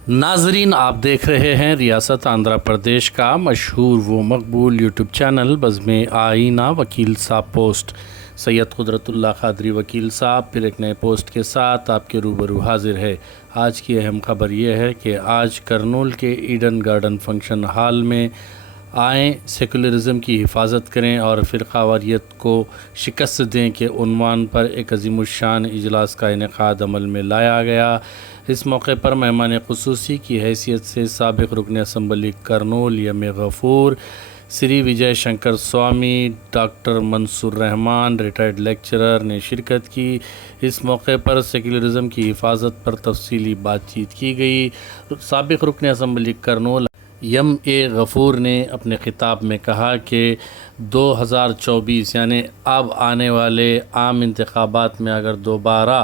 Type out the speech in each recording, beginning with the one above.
नाजरीन, आप देख रहे हैं रियासत आंध्र प्रदेश का मशहूर व मकबूल यूट्यूब चैनल बज़्म आईना वकील साहब पोस्ट। सैयद कुदरतुल्लाह कादरी वकील साहब फिर एक नए पोस्ट के साथ आपके रूबरू हाजिर है। आज की अहम खबर यह है कि आज करनूल के ईडन गार्डन फंक्शन हॉल में आएँ, सेकुलरिज़म की हिफाजत करें और फ़िरक़ावारियत को शिकस्त दें के उन्वान पर एक अज़ीमुश्शान इजलास का इनेकाद अमल में लाया गया। इस मौके पर मेहमान ख़ुसूसी की हैसियत से साबिक़ रुकन assembly Kurnool M Gafoor Shri Vijay Shankar Swami, doctor Mansoor Rahman retired lecturer ने शिरकत की। इस मौके पर सेकुलरिज़म की हिफाजत पर तफसीली बातचीत की गई। साबिक़ रुकन असम्बली करनूल यम गफ़ूर ने अपने ख़िताब में कहा कि 2024 यानी अब आने वाले आम इंतखाबात में अगर दोबारा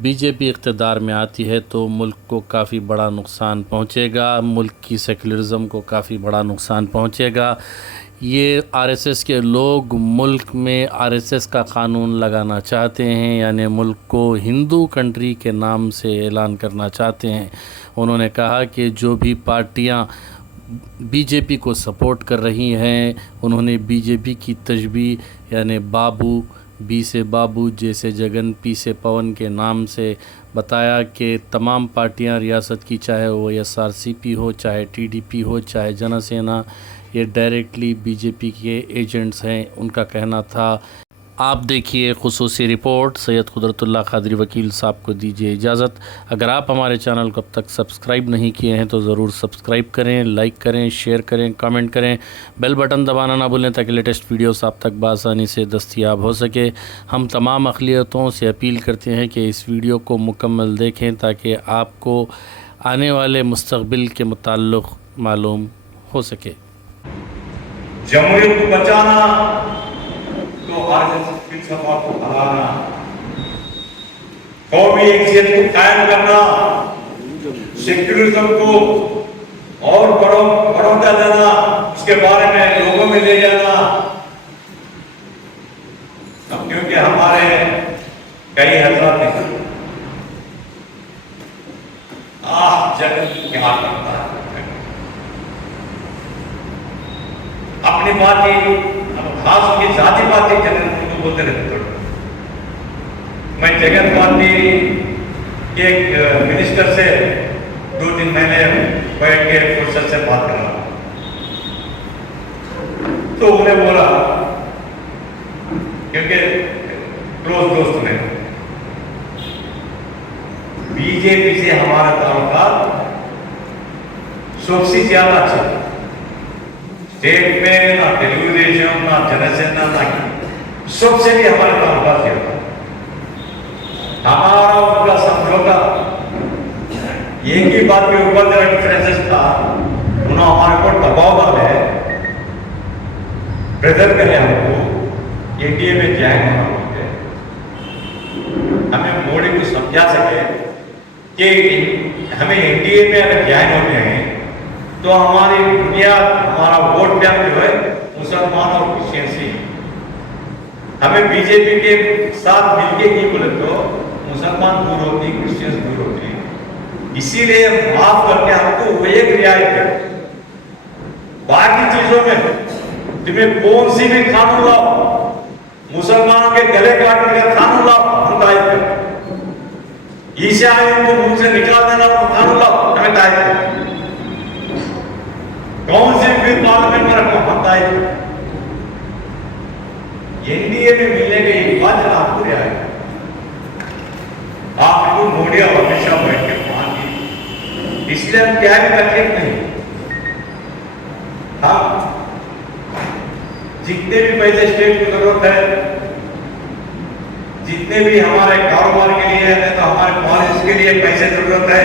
बीजेपी इक़्तिदार में आती है तो मुल्क को काफ़ी बड़ा नुकसान पहुंचेगा, मुल्क की सेकुलरिज़म को काफ़ी बड़ा नुकसान पहुंचेगा। ये आरएसएस के लोग मुल्क में आरएसएस का क़ानून लगाना चाहते हैं, यानी मुल्क को हिंदू कंट्री के नाम से ऐलान करना चाहते हैं। उन्होंने कहा कि जो भी पार्टियां बीजेपी को सपोर्ट कर रही हैं, उन्होंने बीजेपी की तशबीह यानी बाबू, बी से बाबू, जैसे जगन, पी से पवन के नाम से बताया कि तमाम पार्टियां रियासत की, चाहे वो एसआरसीपी हो, चाहे टीडीपी हो, चाहे जनसेना, ये डायरेक्टली बीजेपी के एजेंट्स हैं। उनका कहना था। आप देखिए खुसूसी रिपोर्ट। सैयद कुदरतुल्लाह कादरी वकील साहब को दीजिए इजाज़त। अगर आप हमारे चैनल को अब तक सब्सक्राइब नहीं किए हैं तो ज़रूर सब्सक्राइब करें, लाइक करें, शेयर करें, कमेंट करें, बेल बटन दबाना ना भूलें ताकि लेटेस्ट वीडियोस आप तक बआसानी से दस्तयाब हो सके। हम तमाम अक़लियतों से अपील करते हैं कि इस वीडियो को मुकम्मल देखें ताकि आपको आने वाले मुस्तक़बिल के मुताल्लिक़ मालूम हो सके। जमहूरियत को बचाना तो आरएसएस की सफा को हराना, कौमी एकजुट को कायम करना, सेक्युलरिज्म को और बढ़ावा देना, उसके बारे में लोगों में ले जाना। अब क्योंकि हमारे कई हजरात ने जगत क्या करता है अपनी बात खास की जाति पार्टी जगन को बोलते रहते। मैं जगन पार्टी के एक मिनिस्टर से 2-3 महीने बैठ के फुर्सत से बात कर रहा हूँ, तो उन्हें बोला, क्योंकि क्लोज दोस्त में, बीजेपी से हमारा ताल्लुकात सबसे ज्यादा अच्छा, स्टेट में ना तेलुगुदेशम ना जनसेना ना सबसे भी हमारे ताल्लुकात ज्यादा। हमारा उनका समझौता एक ही बात के ऊपर जरा डिफरेंसेस था। उन्होंने हमारे ऊपर दबाव डाले, प्रेजर करे हमको एनडीए में ज्वाइन होना होते, हमें मोदी को समझा सके कि हमें एनडीए में अगर ज्वाइन होते हैं तो हमारी दुनिया, हमारा वोट बैंक जो है मुसलमान और क्रिश्चियन से, हमें बीजेपी के साथ मिलके ही बोले तो मुसलमान दूर होती, क्रिश्चियंस दूर होती। इसीलिए माफ करके हमको वो एक रियायत है। बाकी चीजों में तुम्हें कौन सी भी कानून लाओ, मुसलमानों के गले काटने का कानून लाओ, हम तारीफ करें। ईसाई को मुंह से निकाल देना कानून लाओ, हमें तारीफ करें। कौन से भी पार्लियामेंट में रखो, हम तारीफ करें। एनडीए में मिलने के एक बात आपको आएगा, आपको मोदी और अमित शाह बैठ के मान दी, इसलिए हम क्या भी तकलीफ नहीं। हम जितने भी पैसे स्टेट की जरूरत है, जितने भी हमारे कारोबार के लिए है, तो हमारे कॉलेज के लिए पैसे जरूरत है,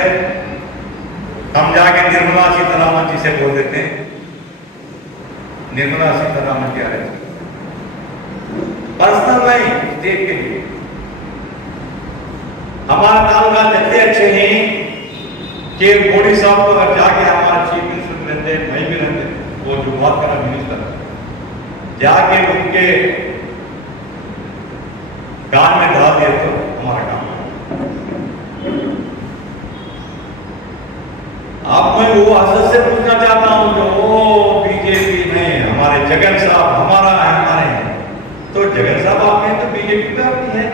हम जाके निर्मला सीतारामन जी से बोल देते हैं। निर्मला सीतारामन जी आ रहे, पर्सनल नहीं, स्टेट के लिए हमारा ताल्लुकात इतने अच्छे हैं कि मोदी साहब को अगर जाके हमारा चीफ मिनिस्टर रहते, मैं भी रहते, वो जो बात करा मिनिस्टर जाके उनके कान में डाल दिया तो हमारा काम। अब मैं वो हसरत से पूछना चाहता हूँ जो वो बीजेपी में हमारे जगन साहब हमारा है हमारे हैं, तो जगन साहब आप में तो बीजेपी का भी है,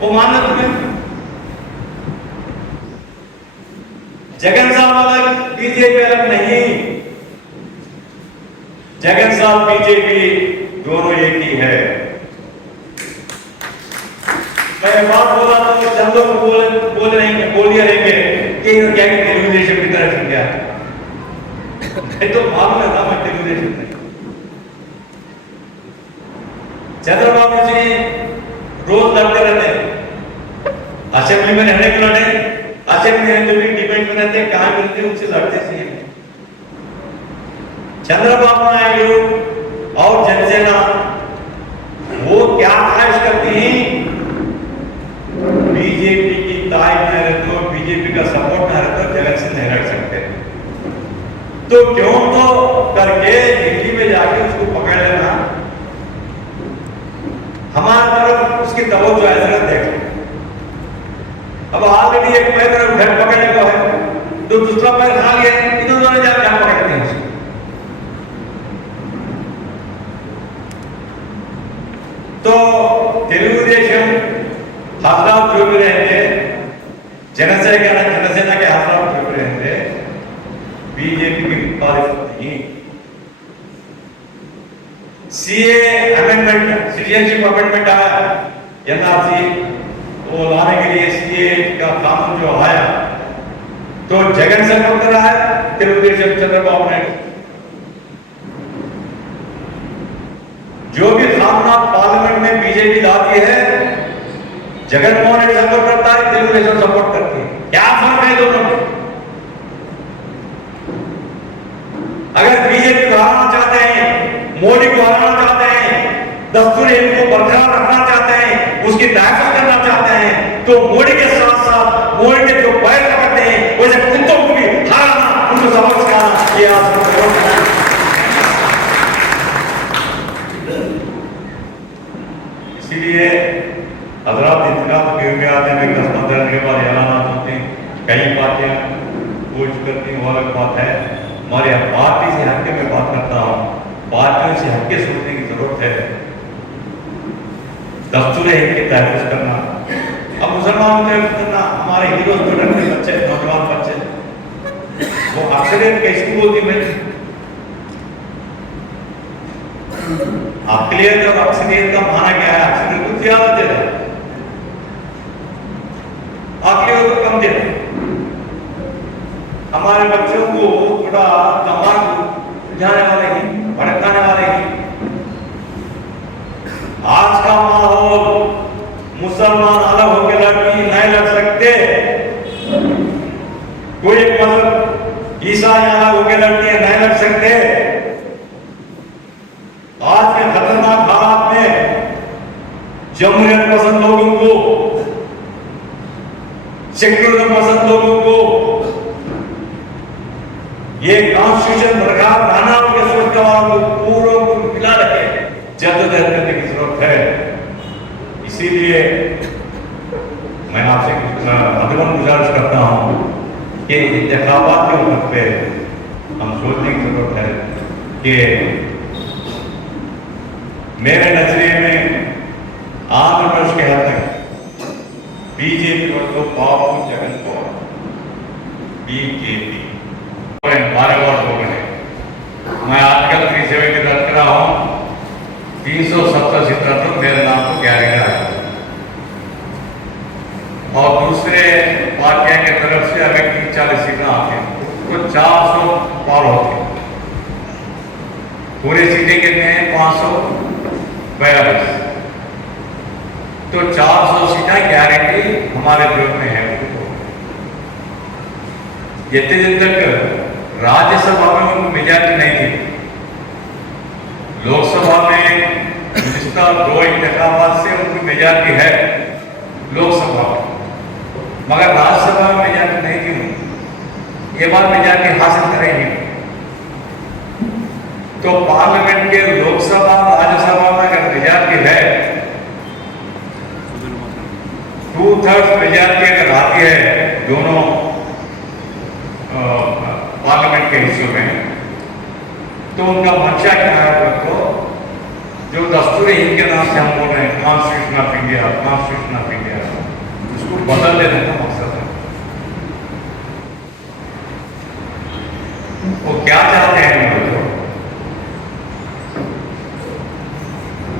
वो मानना तुम्हें जगन साहब अलग बीजेपी अलग नहीं, जगन साहब बीजेपी दोनों एक ही है। मैं बात बोला तो चंदो को बोल दिया रहेंगे कि क्या तेलुगु देशम की तरफ से क्या तो मालूम है ना मैं तेलुगु देशम नहीं। चंद्रबाबू जी रोज लड़ते रहते, असेंबली में रहने के लड़े, असेंबली में जो भी डिबेट में रहते कहाँ मिलते उनसे लड़ते थे। चंद्रबाबू नायडू और जनसेना वो क्या ख्वाहिश करती हैं, बीजेपी की ताई न रहे तो बीजेपी का सपोर्ट न रहे तो जगन से नहीं लड़ सकते, तो क्यों तो करके दिल्ली में जाके उसको पकड़ लेना, हमारी तरफ उसकी तवज्जो है जरा देख। अब ऑलरेडी एक पैर उधर पकड़ने को है तो दूसरा पैर खा लिया, इधर दोनों जाके हम पकड़ते हैं उसको। तो तेलुगु देशम हजरात जो भी रहते, जनसेना के हजरात जो भी रहते बीजेपी की मुखालिफ नहीं। सीए अमेंडमेंट, सिटीजनशिप अमेंडमेंट आया, एनआरसी वो लाने के लिए सीए का कानून जो आया तो जगन सपोर्ट कर रहा है, तेलुगु देशम चंद्रबाबू नायडू। जो भी कानून पार्लियामेंट में बीजेपी लाती है जगन मोहन रेड्डी सपोर्ट करता है, तेलुगु देशम सपोर्ट करती है, क्या फर्क है दोनों में? अगर बीजेपी को हराना चाहते हैं, मोदी को हराना चाहते हैं, दस्तूर को बरकरार रखना चाहते हैं, उसकी तहफुज़ करना चाहते हैं, तो मोदी के साथ साथ मोदी के जो पैर पकड़ते हैं वैसे कुत्तों को भी हराना, उनको सबक सिखाना, ये आज इसीलिए हजरात इंतखाब के हुए आते हैं, 10-15 के बाद ऐलान होते हैं, कई पार्टियां पूछ करती हैं, वो अलग बात है। हमारे पार्टी से हटके मैं बात करता हूँ, पार्टियों से हटके सोचने की जरूरत है, दस्तूर है इनके तहफ़्फ़ुज़ करना। अब मुसलमानों के करना, हमारे हीरो स्टूडेंट के बच्चे, नौजवान बच्चे, वो अक्सरियत कैसी बोलती मैं अक़लियत और अक्सरियत का माना क्या है? अक्सरियत को ज़्यादा दे रहा है, अक़लियत को कम दे रहा है। हमारे बच्चों को थोड़ा दिमाग बुझाने वाले ही, भड़काने वाले ही। आज का माहौल, मुसलमान अलग होकर लड़की नहीं लड़ सकते, कोई मजहब ईसाई अलग होकर लड़की नहीं लड़ सकते। आज के खतरनाक हालात में जमहूरियत पसंद लोगों को, सेक्युलरिज्म पसंद लोगों को ये कॉन्स्टिट्यूशन बरकरार रहना, उनके सोचने वालों को पूरों को मिला रखे, जद्दोजहद करने की जरूरत है। इसीलिए मैं आपसे अदबन गुजारिश करता हूँ कि इंतखाबात के वक्त पे हम सोचने की जरूरत है कि मेरे नजरिए में आंध्र प्रदेश के हद तक बीजेपी और तो बाबू जगन को बीजेपी 12 वर्ष हो गए। मैं आजकल 370 की रख रहा हूँ, 370 सीटर तो मेरे नाम को गारंटी आया, और दूसरे पार्टियां की तरफ से अगर 30-40 सीटें आती हैं तो 400 पार होती है, पूरी सीटें कितने हैं? 542, तो 400 सीटें गारंटी हमारे ग्रुप में है। जितने दिन तक राज्यसभा में उनको मेजॉरिटी नहीं थी, लोकसभा में पिछला 2 इंतखाबात से उनको मेजॉरिटी है लोकसभा में, मगर राज्यसभा में मेजॉरिटी नहीं थी। ये बात मेजॉरिटी हासिल करेंगे तो पार्लियामेंट के लोकसभा राज्यसभा में अगर मेजॉरिटी है, 2/3 मेजॉरिटी अगर आती है दोनों के हिस्सों में, तो उनका मंशा क्या है तो जो दस्तूर हिंद के नाम से हम बोल रहे हैं constitution of India, constitution of India, उसको बदल देने का मकसद है। वो क्या चाहते हैं तो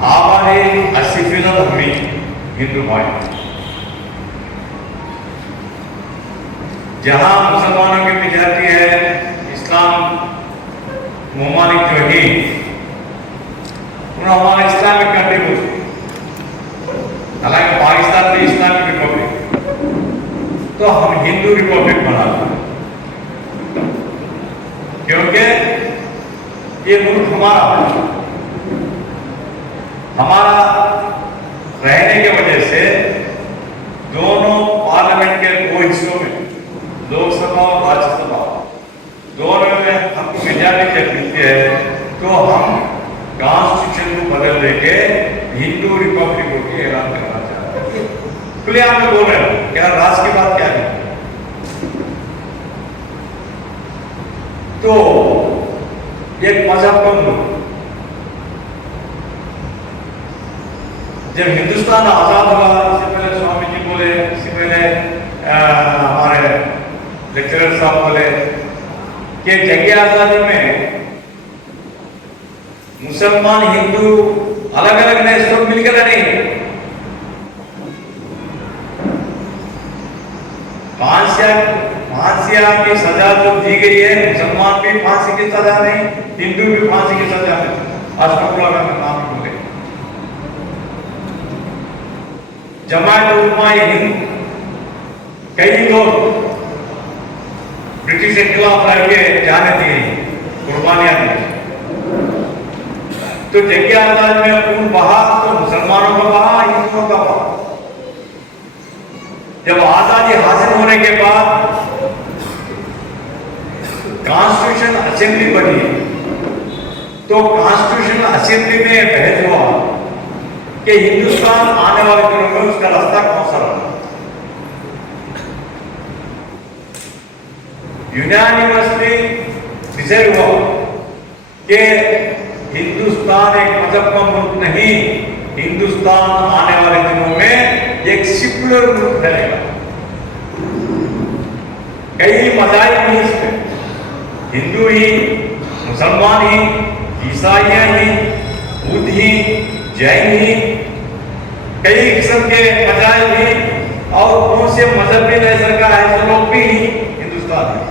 हमारे 80% आदमी हिंदू भाई, जहां मुसलमानों की मेजॉरिटी है, इस्लाम ममालिक जो है हमारा इस्लामिक कंट्री बोलते, हालांकि पाकिस्तान में इस्लामिक रिपब्लिक, तो हम हिंदू रिपब्लिक बनाते हैं क्योंकि ये मुल्क हमारा है। हमारा रहने की वजह से दोनों पार्लियामेंट के दो हिस्सों में, लोकसभा और राज्यसभा दोनों में हमको मेजॉरिटी मिलती है, तो हम कॉन्स्टिट्यूशन को बदल देके हिंदू रिपब्लिक को ऐलान करना चाहते हैं। खुलेआम में बोल रहे हैं, क्या राज की बात क्या है? तो एक मजहब का मुल्क, जब हिंदुस्तान आजाद हुआ, इससे पहले स्वामी जी बोले, इससे पहले हमारे लेक्चरर साहब बोले कि जंग आजादी में मुसलमान हिंदू अलग अलग नहीं, सब मिलकर नहीं, फांसिया की सजा जो दी गई है, मुसलमान भी फांसी की सजा नहीं, हिंदू भी फांसी की सजा नहीं। अशफाकुल्लाह का नाम बोले, जमात उलमाए हिंद, कई लोग ब्रिटिश के खिलाफ लड़के जाने दिए, कुर्बानियां दी। तो जंग आजाद में खून बहा, तो मुसलमानों का बहा, हिंदुओं का बहा। जब आजादी हासिल होने के बाद कॉन्स्टिट्यूशन असेंबली बनी, तो कॉन्स्टिट्यूशन असेंबली में बहस हुआ कि हिंदुस्तान आने वाले दिनों में उसका रास्ता कौन सा रहा। यूनानिमसली डिसाइड हुआ कि हिंदुस्तान एक मजहब का मुल्क नहीं, हिंदुस्तान आने वाले दिनों में एक सेक्युलर मुल्क रहेगा। कई मज़ाहिब ही इसमें, हिंदू ही, मुसलमान ही, ईसाइयाँ ही, बुद्ध ही, जैन ही, कई किस्म के मज़ाहिब ही, और कौन से मजहबी नजर का ऐसे लोग भी हिंदुस्तान है।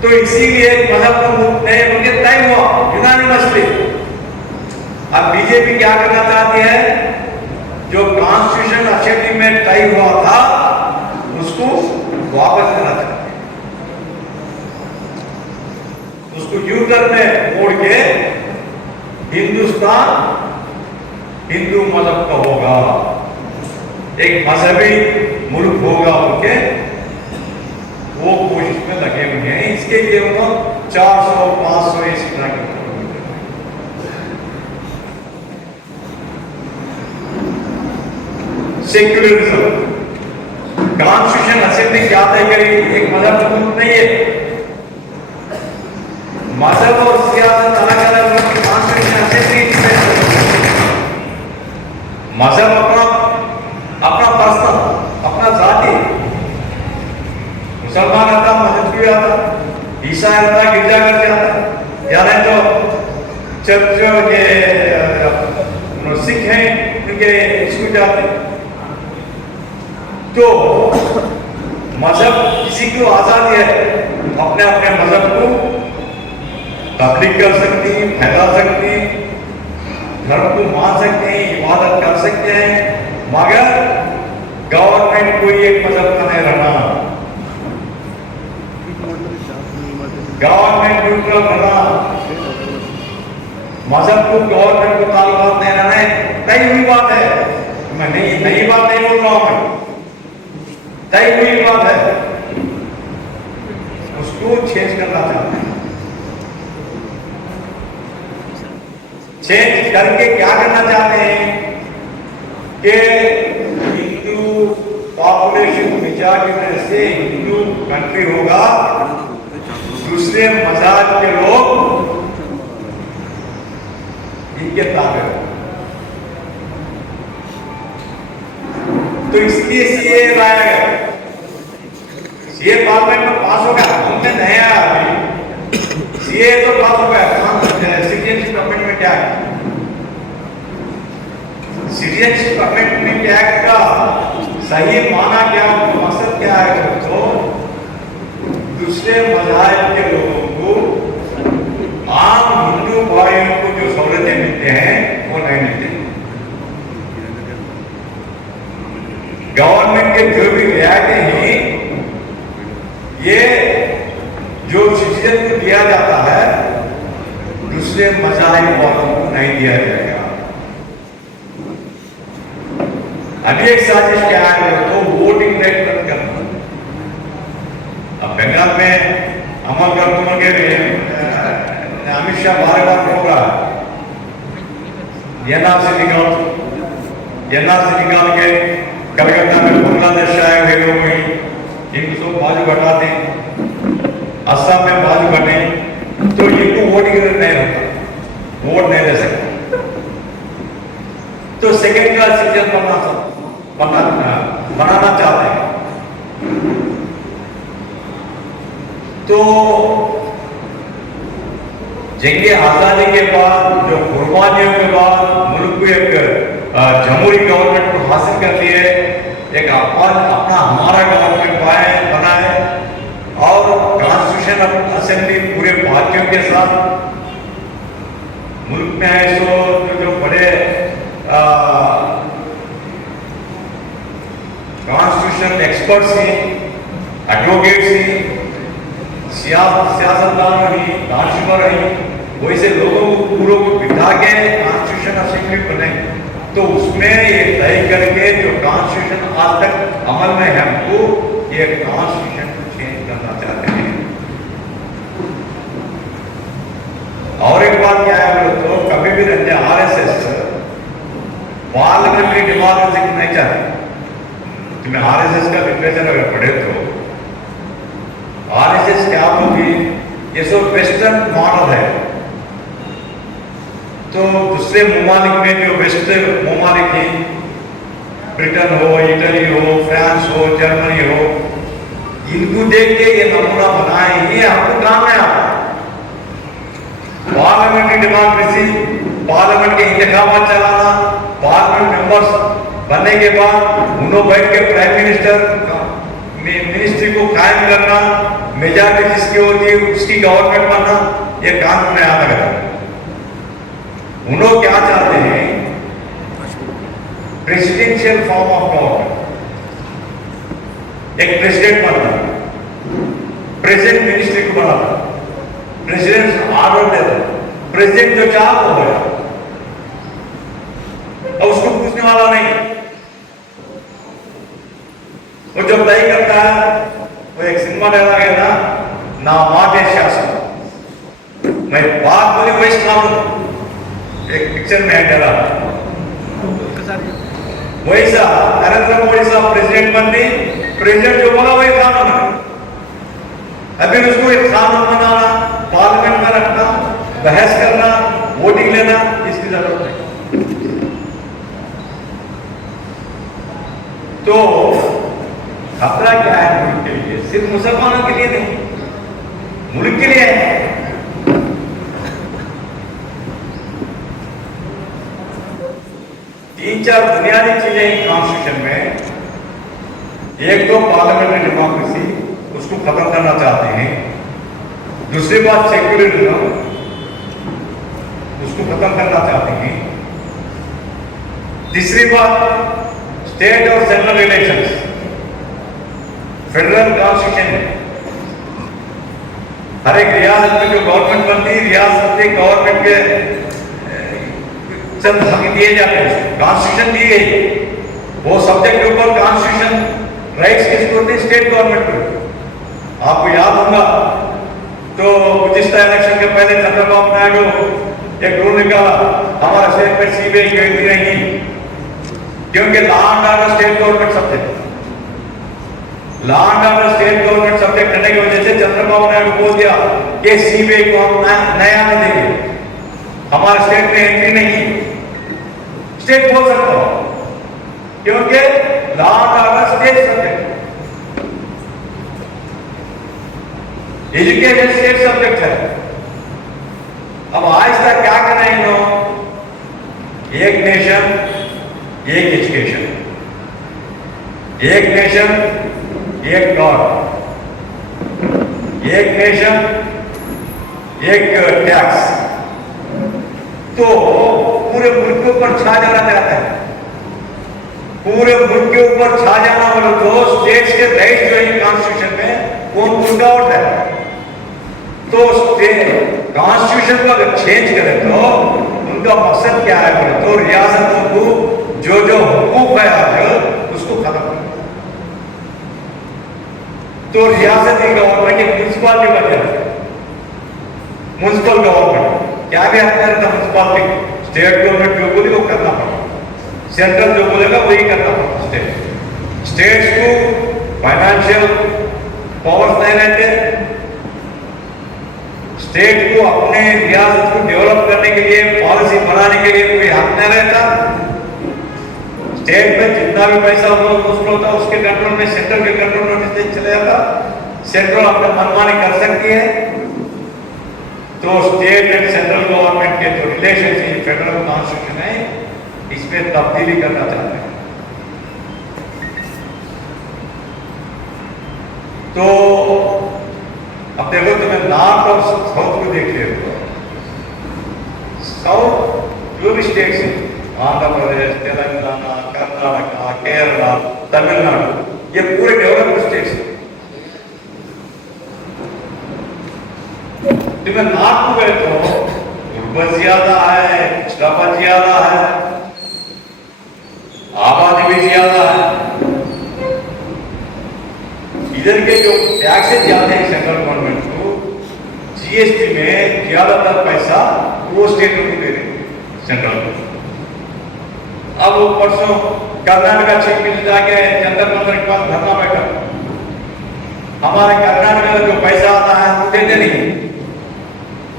तो इसीलिए मजहब का मुल्क नहीं बल्कि तय हुआ यूनानिमसली। अब बीजेपी क्या करना चाहती है, जो कॉन्स्टिट्यूशन असेंबली में तय हुआ था उसको वापस करना चाहती है, उसको यूटर्न में मोड़ के हिंदुस्तान हिंदू मजहब का होगा, एक मजहबी मुल्क होगा उनके, वो कोशिश में लगे हुए हैं। इसके लिए वो 400-500 इस तरह के सेक्युलरिज्म, कॉन्स्टिट्यूशन असेंबली क्या तय करी, एक मजहब का मुल्क नहीं है। मजहब और सियासत अलग अलग, कॉन्स्टिट्यूशन असेंबली मजहब अपना पर्सनल, अपना जाति, मुसलमान आता, मस्जिद भी आता, ईसाई आता, गिरजाघर से आता, या नहीं तो चर्च के सिख हैं उनके स्कूल जाते। तो मजहब किसी को आजादी है अपने अपने मजहब को तबलीग कर सकती, फैला सकती, धर्म को मान सकते हैं, इबादत कर सकते हैं, मगर गवर्नमेंट कोई एक मजहब का नहीं रहना, गवर्नमेंट न्यूट्रल रहना, मजहब को गवर्नमेंट को ताल्लुकात नहीं रहना है। तय हुई बात है, मैं नई बात नहीं बोल रहा हूं, मैं तय हुई बात है, उसको चेंज करना चाहते हैं। चेंज करके क्या करना चाहते हैं कि हिंदू पॉपुलेशन विचार की वजह से हिंदू कंट्री होगा, दूसरे मजाज के लोग इनके ताबे हो। तो इसलिए सीए लाया गया। सीए पार्लियामेंट में पास हो गया, हमने नया अभी सीए तो पास हो गया, citizenship amendment act. Citizenship amendment act का सही माना क्या, मकसद क्या है? तो दूसरे मज़हब के लोगों को, आम हिंदू भाइयों को जो सहूलतें मिलते हैं वो नहीं मिलती। गवर्नमेंट के जो भी रियायतें हैं, ये जो सिटीजन को दिया जाता है दूसरे मज़हब वालों को नहीं दिया जाएगा। अभी एक साजिश क्या है, तो वोटिंग राइट रद्द करना। अब बंगाल में अमल करने के लिए अमित शाह बार बार बोल रहा है एनआरसी निकाल के कलकत्ता में बांग्लादेश आए हुए लोग इनको बाजू हटा दें, असम में बाजू बने, तो इनको वोटिंग नहीं होता, वोट नहीं दे सकते। तो सेकेंड क्लास सिटीजन बनाना चाहते हैं। तो जंगे आजादी के बाद, जो कुर्बानियों के बाद मुल्क को एक जमहूरी गवर्नमेंट को हासिल कर लिए, एक अपना हमारा गवर्नमेंट बनाए और कॉन्स्टिट्यूशन असेंबली पूरे भारतीयों के साथ मुल्क में है। सो जो बड़े कॉन्स्टिट्यूशनल एक्सपर्ट्स हैं, एडवोकेट्स हैं, सियासतदान हैं, दानश्वर हैं, वैसे लोगों को पूरों को बिठा के कॉन्स्टिट्यूशन असेंबली बने, तो उसमें ये तय करके जो कॉन्स्टिट्यूशन आज तक अमल में है, हमको ये कॉन्स्टिट्यूशन को चेंज करना चाहते हैं। और एक बात क्या है, तो कभी भी रहते आरएसएस पार्लियामेंट्री डेमोक्रेसी को नहीं चाहते। तुम्हें आरएसएस का लिटरेचर अगर पढ़े तो आरएसएस क्या होगी, ये सब वेस्टर्न मॉडल है। तो दूसरे ममालिक में जो वेस्टर्न ममालिक हैं, ब्रिटेन हो, इटली हो, फ्रांस हो, जर्मनी हो, इनको देख के ये नमूना बनाए, ये हमको काम में आता। पार्लियामेंट्री डेमोक्रेसी, पार्लियामेंट के इंतखाबात चलाना, पार्लियामेंट मेंबर्स बनने के बाद उन्होंने बैठ के प्राइम मिनिस्टर मिनिस्ट्री को कायम करना, मेजॉरिटी जिसकी होती है उसकी गवर्नमेंट बनना, ये कानून में आता है। उन्होंने क्या चाहते हैं, प्रेसिडेंशियल फॉर्म ऑफ गवर्नमेंट, एक प्रेसिडेंट बनना, प्रेसिडेंट मिनिस्ट्री को बनाना, प्रेसिडेंट ऑर्डर देता, प्रेसिडेंट जो चाह वो है, और उसको पूछने वाला नहीं। वो जब तय करता है, वो एक सिनेमा डाला गया ना माटे शासन, मैं बात बोली वही काम, एक पिक्चर में डाला वैसा नरेंद्र मोदी साहब प्रेसिडेंट बनने, प्रेसिडेंट जो बोला वही कानून है। अभी उसको एक कानून बनाना, पार्लियामेंट में रखना, बहस करना, वोटिंग लेना, इसकी जरूरत नहीं। तो खतरा क्या है मुल्क के लिए? सिर्फ मुसलमानों के लिए नहीं, मुल्क के लिए है। तीन चार बुनियादी चीजें हैं कॉन्स्टिट्यूशन में। एक तो पार्लियामेंट्री डेमोक्रेसी, उसको खत्म करना चाहते हैं। दूसरी बात सेक्युलरिज्म, उसको खत्म करना चाहते हैं। तीसरी बात स्टेट और सेंट्रल इलेक्शंस, फेडरल कॉन्स्टिट्यूशन है। हर एक रियासत में जो गवर्नमेंट बनती है, रियासत के गवर्नमेंट के चंद हक दिए जाते हैं, कॉन्स्टिट्यूशन दी गई, वो सब्जेक्ट के ऊपर कॉन्स्टिट्यूशन राइट्स किसको होते हैं? स्टेट गवर्नमेंट को। आपको याद होगा तो गुज़िश्ता इलेक्शन के पहले चंद्रबाबू नायडू एक रूल निकाला, हमारे स्टेट में सीबीआई क्यों नहीं, क्योंकि law and order state government subject. Law and order state government subject करने की वजह से चंद्रबाबू नायडू बोल दिया कि सीबीआई को हम नया नहीं देंगे, हमारे स्टेट में एंट्री नहीं। स्टेट बोल सकता हो क्योंकि law and order state subject, education state subject है। अब आज तक क्या करना है इन लोगों, एक नेशन एक एजुकेशन, एक नेशन एक गॉड, एक नेशन एक टैक्स, तो पूरे मुल्क के ऊपर छा जाना चाहता है। पूरे मुल्क के ऊपर छा जाना वाला तो स्टेट्स के राइट जो है कॉन्स्टिट्यूशन में कौन पुट आउट है, तो कॉन्स्टिट्यूशन को अगर चेंज करें तो उनका मकसद क्या है बोले तो रियासतों को जो जो हुकूक है आज उसको खत्म करना। तो रियासती गवर्नमेंट एक म्यूनसिपालिटी बन जाती है, म्यूनसिपल गवर्नमेंट क्या भी हक था म्यूनसिपालिटी, स्टेट गवर्नमेंट जो बोले वो करना पड़ा, सेंट्रल जो बोलेगा वही करना पड़ा। स्टेट्स को फाइनेंशियल पावर्स नहीं रहते, स्टेट को अपने रियासत को डेवलप करने के लिए पॉलिसी बनाने के लिए कोई हक नहीं रहता। स्टेट में जितना भी पैसा होता उसके कंट्रोल में, सेंट्रल के कंट्रोल में चले जाता, सेंट्रल अपना मनमानी कर सकती है। तो स्टेट एंड सेंट्रल गवर्नमेंट के जो रिलेशन फेडरल कॉन्स्टिट्यूशन है इसमें तब्दीली करना चाहते हैं। तो अब देखो तुम्हें नॉर्थ और साउथ को देख ले, साउथ जो भी स्टेट्स है आंध्र प्रदेश, तेलंगाना, कर्नाटका, केरला, तमिलनाडु, ये पूरे डेवलप्ड स्टेट्स हैं। तुम्हें नॉर्थ को गए तो गुर्बत ज्यादा है, पिछड़ापन ज्यादा है, आबादी भी ज्यादा है। इधर के जो टैक्सेस जाते हैं सेंट्रल गवर्नमेंट को, जीएसटी में ज्यादातर पैसा वो स्टेट को दे रहे सेंट्रल गवर्नमेंट। अब वो परसों कर्नाटका चीफ मिनिस्टर जाके जंतर मंतर के पास धरना बैठा, हमारे कर्नाटक में जो पैसा आता है वो देते नहीं,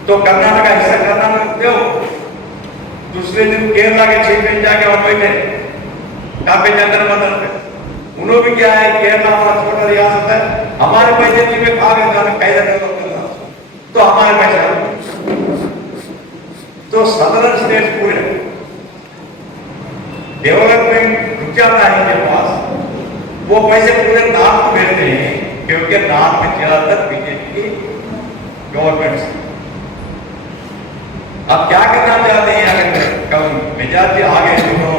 तो कर्नाटक का हिस्सा कर्नाटक दो। दूसरे दिन केरला के चीफ मिनिस्टर जाके वहां बैठे कहाँ पे, जंतर मंतर पे। उन्होंने भी क्या है, केरला हमारा छोटा रियासत है, हमारे पैसे जी में खा गए कैसे डेवलप करना, तो हमारे पैसे। तो सदर्न स्टेट पूरे डेवलपमेंट रुक जाता है इनके पास, वो पैसे पूरे नॉर्थ को भेजते हैं क्योंकि नॉर्थ में ज्यादातर बीजेपी की गवर्नमेंट है। अब क्या करना चाहते हैं, अगर कल मेजॉरिटी आ गए दोनों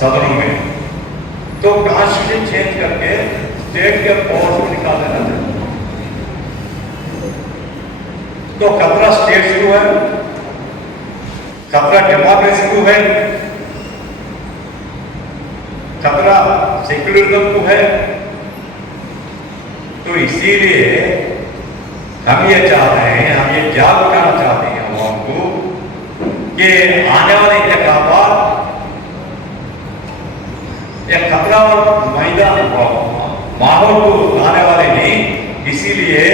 सदनों में तो कॉन्स्टिट्यूशन चेंज करके स्टेट के पावर्स को निकाल देना चाहिए। तो खतरा स्टेट्स को है, खतरा डेमोक्रेसी को है, खतरा सेक्युलरिज्म को है। तो इसीलिए हम ये चाहते हैं, हम ये जाग उठाना चाहते हैं आवाम को कि आने वाले इंतखाबात एक खतरा और मैदान माहौल को लाने वाले नहीं, इसीलिए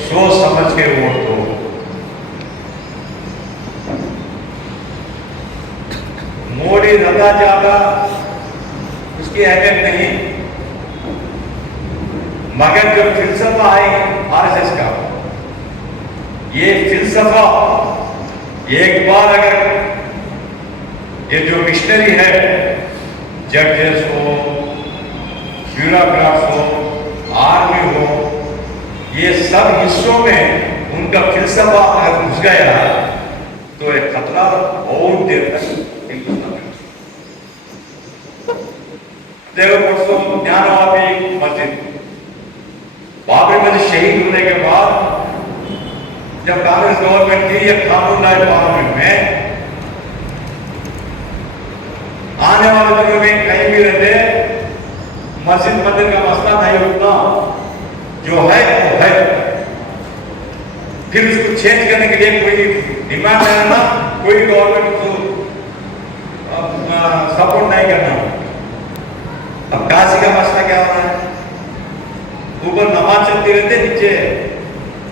सोच समझ के वोट दो। मोदी ज्यादा ज्यादा उसकी अहमियत नहीं, मगर जो फिलसफा है आरएसएस का, ये फिलसफा एक बार अगर ये जो मिशनरी है, जजेस हो, ब्यूरोक्रेट्स हो, आर्मी हो, ये सब हिस्सों में उनका फिलसफा अगर घुस गया तो एक खतरा बहुत देर तक देखो। परसों ज्ञानवापी मस्जिद, बाबरी मस्जिद शहीद होने के बाद जब कांग्रेस गवर्नमेंट थी, एक कानून लाए पार्लियामेंट में, आने वाले दिनों में कहीं भी रहते मस्जिद मंदिर का मसला नहीं उठना, जो है वो है। फिर उसको चेंज करने के लिए कोई डिमांड नहीं करना, कोई गवर्नमेंट को सपोर्ट नहीं करना। अब काशी का मसला क्या हो रहा है, ऊपर नमाज चलती रहती है, नीचे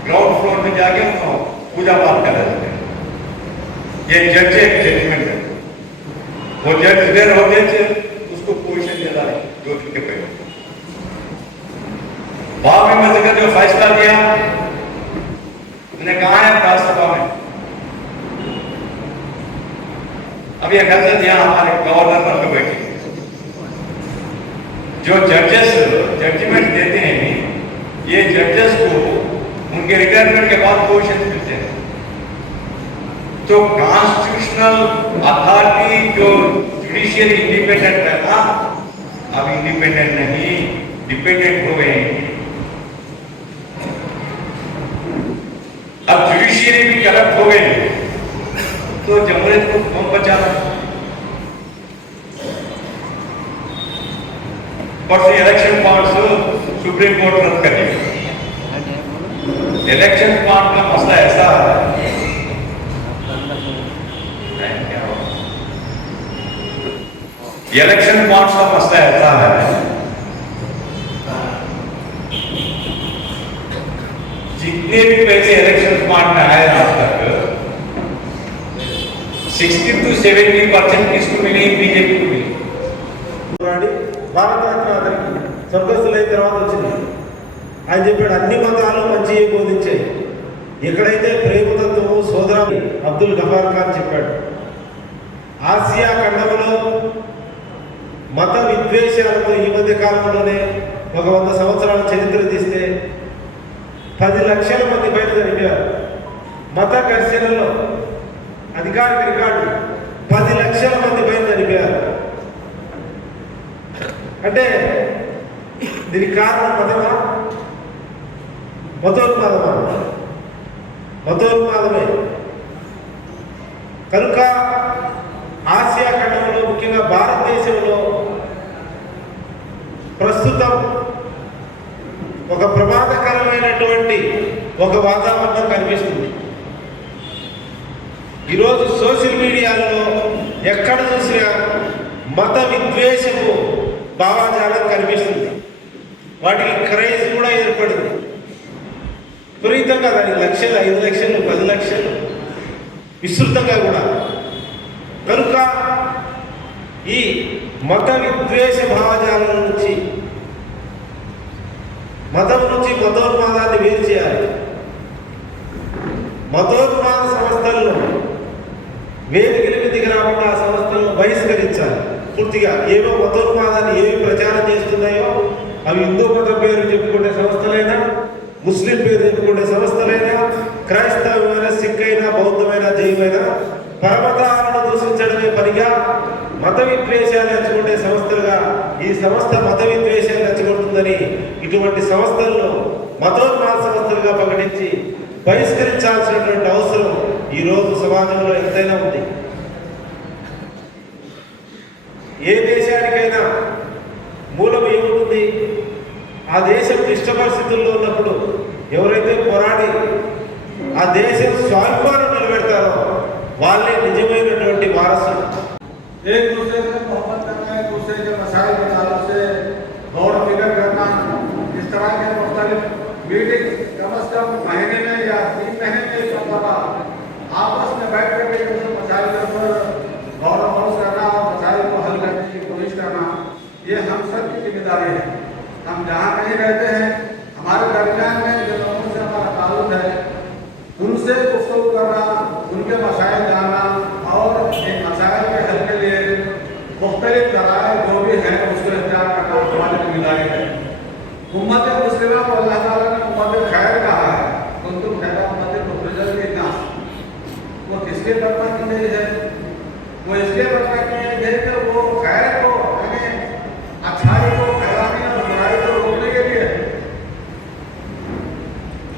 ग्राउंड फ्लोर में जाके हम पूजा पाठ कर रहे हैं। ये जज एक जजमेंट है, वो जज इधर हो जज उसको पोजीशन देता है जो के पहले बाद में मजे का जो फैसला दिया मैंने कहा है राज्यसभा में। अब ये गजत यहाँ हमारे गवर्नर बन के बैठे जो जजेस जजमेंट देते हैं, ये जजेस को उनके रिटायरमेंट के बाद पोजीशन मिलते हैं। तो कॉन्स्टिट्यूशनल अथॉरिटी जो जुडिशियल इंडिपेंडेंट है ना, अब इंडिपेंडेंट नहीं डिपेंडेंट हो गए हैं। अब जुडिशियरी भी करप्ट हो गए तो जमहूरियत को कौन बचाना। परसों इलेक्शन बॉन्ड्स सुप्रीम कोर्ट रद्द कर दिया। इलेक्शन बॉन्ड का मसला ऐसा है, इलेक्शन बॉन्ड्स का मसला ऐसा है, जितने भी पैसे इलेक्शन बॉन्ड में आए आज तक 60 to 70% किसको मिली? बीजेपी को मिली। భారత రత్న అతనికి స్వర్గస్థులైన తర్వాత వచ్చింది. ఆయన చెప్పాడు అన్ని మతాలు మంచి బోధించాయి, ఎక్కడైతే ప్రేమతత్వము సోదర అబ్దుల్ గఫార్ ఖాన్ చెప్పాడు. ఆసియా ఖండంలో మత విద్వేషాలతో ఈ మధ్య కాలంలోనే ఒక 100 సంవత్సరాల చరిత్ర తీస్తే 10 లక్షల మంది బయట జరిగారు. మత ఘర్షణలో అధికారిక రికార్డు 10 లక్షల మంది బయట జరిగారు. అంటే దీనికి కారణం మతమా? మతోన్మాదమా? మతోన్మాదమే. కనుక ఆసియా ఖండంలో ముఖ్యంగా భారతదేశంలో ప్రస్తుతం ఒక ప్రమాదకరమైనటువంటి ఒక వాతావరణం కనిపిస్తుంది. ఈరోజు సోషల్ మీడియాలో ఎక్కడ చూసినా మత విద్వేషము భావాజాలం కనిపిస్తుంది. వాటికి క్రైజ్ కూడా ఏర్పడింది విపరీతంగా. దానికి లక్షలు, 5 లక్షలు, 10 లక్షలు విస్తృతంగా కూడా. కనుక ఈ మత విద్వేష భావజాలం నుంచి మతం నుంచి మతోన్మాదాన్ని వేరు చేయాలి. మతోన్మాద సంస్థలను వేరు గెలిపిదికి రాకుండా ఆ సంస్థలను బహిష్కరించాలి పూర్తిగా. ఏవో మతోన్మాదాన్ని ఏవి ప్రచారం చేస్తున్నాయో అవి హిందూ మతం పేరు చెప్పుకునే సంస్థలైనా, ముస్లిం పేరు చెప్పుకునే సంస్థలైనా, క్రైస్తవమైన, సిక్ అయినా, బౌద్ధమైన, జైనైనా పరమతాలను దూషించడమే పనిగా మత విద్వేషాలు రెచ్చగొట్టే సంస్థలుగా ఈ సంస్థ మత విద్వేషాలు రెచ్చగొడుతుందని ఇటువంటి సంస్థలను మతోన్మాద సంస్థలుగా ప్రకటించి బహిష్కరించాల్సినటువంటి అవసరం ఈరోజు సమాజంలో ఎంతైనా ఉంది. ఏ దేశానికైనా మూలం ఏముంటుంది? ఆ దేశం క్లిష్ట పరిస్థితుల్లో ఉన్నప్పుడు ఎవరైతే పోరాడి ఆ దేశం స్వాభిమానం నిలబెడతారో వాళ్ళే నిజమైనటువంటి వారసులు. एक दूसरे से मोहब्बत करना, एक दूसरे के मसाइल के ताल्लुक से गौर फिक्र करना, इस तरह के मुख्तलिफ मीटिंग कम अज कम महीने में या 3 महीने में एक मरतबा आपस में बैठ कर के मसाइल के ऊपर गौर फरोज करना और मसाइल को हल करने की कोशिश करना, ये हम सब की जिम्मेदारी है। हम जहाँ कहीं रहते हैं, हमारे दरमियान में जो लोगों से हमारा ताल्लुक है उनसे गुफ्तगू करना, उनके मसाइल जानना और इन मसाइल के हल के लिए मुख्तलिफ ज़राए जो भी हैं उसको इख्तियार करना हमारी जिम्मेदारी है। उम्मत मुस्लिमा को अल्लाह ताला ने उम्मत खैर कहा है, कुंतुम खैरा उम्मतिन उखरिजत लिन्नास। वो किसके बरपा की गई है? वो इसलिए बरपा की गई है कि वो खैर को, यानी अच्छाई को फैलाने और बुराई को रोकने के लिए।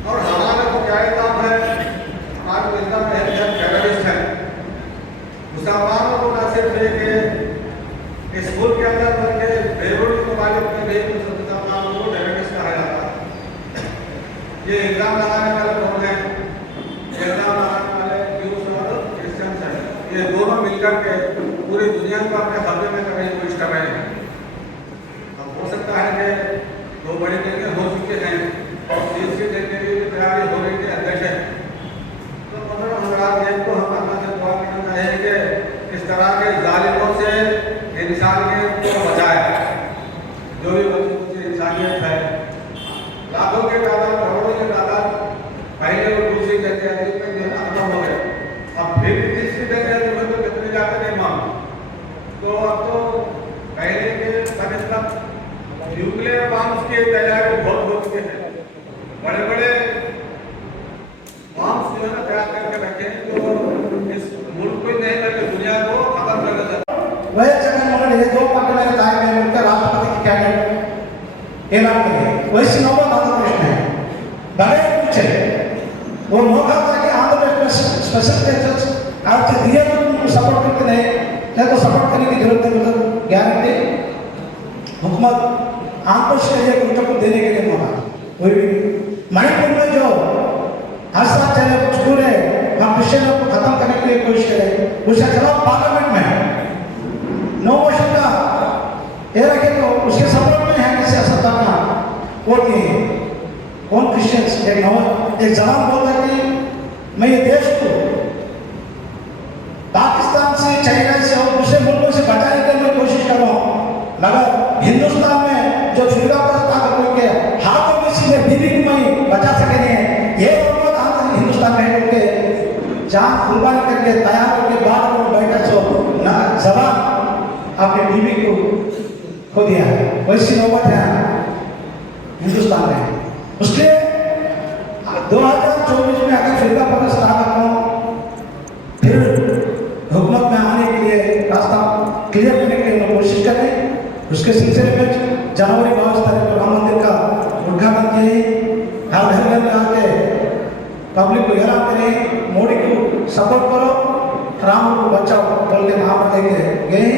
और हमारा को क्या इल्जाम है? हमारे इल्जाम है कि हम टेररिस्ट हैं। मुसलमानों को न सिर्फ लेके स्कूल के अंदर बल्कि बेरूनी ममालिक में भी मुसलमानों को टेररिस्ट कहा जाता है। ये इल्जाम लगाने वाले कौन हैं? इल्जाम लगाने वाले ज्यूस और क्रिश्चियंस हैं। ये दोनों मिलकर के पूरी दुनिया को अपने कब्जे में करने की कोशिश कर रहे हैं। अब हो सकता है कि 2 बड़ी जंगें हो चुकी हैं लाखों के तादाद, करोड़ों के तादाद पहले वो दूसरी जगह में देना खत्म हो गया। अब फिर तीसरी जगह में तो कितने जाते नहीं मांग। तो अब तो पहले के बनिस्बत न्यूक्लियर बॉम्ब्स की तैयारी बहुत हो चुके हैं। बड़े बड़े बॉम्ब्स जो है ना तैयार करके रखे हैं, तो इस मुल्क को ही नहीं बल्कि दुनिया को खत्म कर देता है। वह जगन्मोहन ये दो पक्ष में बताए गए उनके राष्ट्रपति की कैबिनेट ऐलान करेंगे। वैसे नौबत आंध्र प्रदेश में बड़े पूछे वो मौका था कि आंध्र प्रदेश में स्पेशल स्टेटस आपसे दिए तो उनको सपोर्ट करते नहीं तो सपोर्ट करने की जरूरत है। मतलब गारंटी हुकूमत आंध्र प्रदेश के लिए उनको को देने के लिए मौका वही भी मणिपुर में जो हर साल चले कुछ पूरे हम क्रिश्चियनों को खत्म करने के लिए कोशिश करें उसके खिलाफ पार्लियामेंट में नो मोशन का ये रखे तो उसके सपोर्ट में है कि सियासतदान वोट दिए कौन क्रिश्चियंस एक जवान बोल रहा कि मैं ये देश को पाकिस्तान से चाइना से और दूसरे मुल्कों से बचाने के लिए कोशिश कर रहा हूँ, मगर हिंदुस्तान में जो फिरका ताकत के हाथों में से बीवी को मैं बचा सके नहीं ये हिंदुस्तान में के जान कुर्बानी करके तैयार होकर बाद में बैठा सो ना जवान अपने बीवी को खो दिया है। वैसी नौबत है हिंदुस्तान में। उसके 2024 में अगर फिरका पकड़ स्थापना को फिर हुकूमत में आने के लिए रास्ता क्लियर करने के लिए हम कोशिश करें। उसके सिलसिले में जनवरी 22 तारीख को राम मंदिर का उद्घाटन किए। हर घर में आके पब्लिक को हैरान करें, मोदी को सपोर्ट करो, राम को बचाओ बोल के वहाँ पर लेके गए।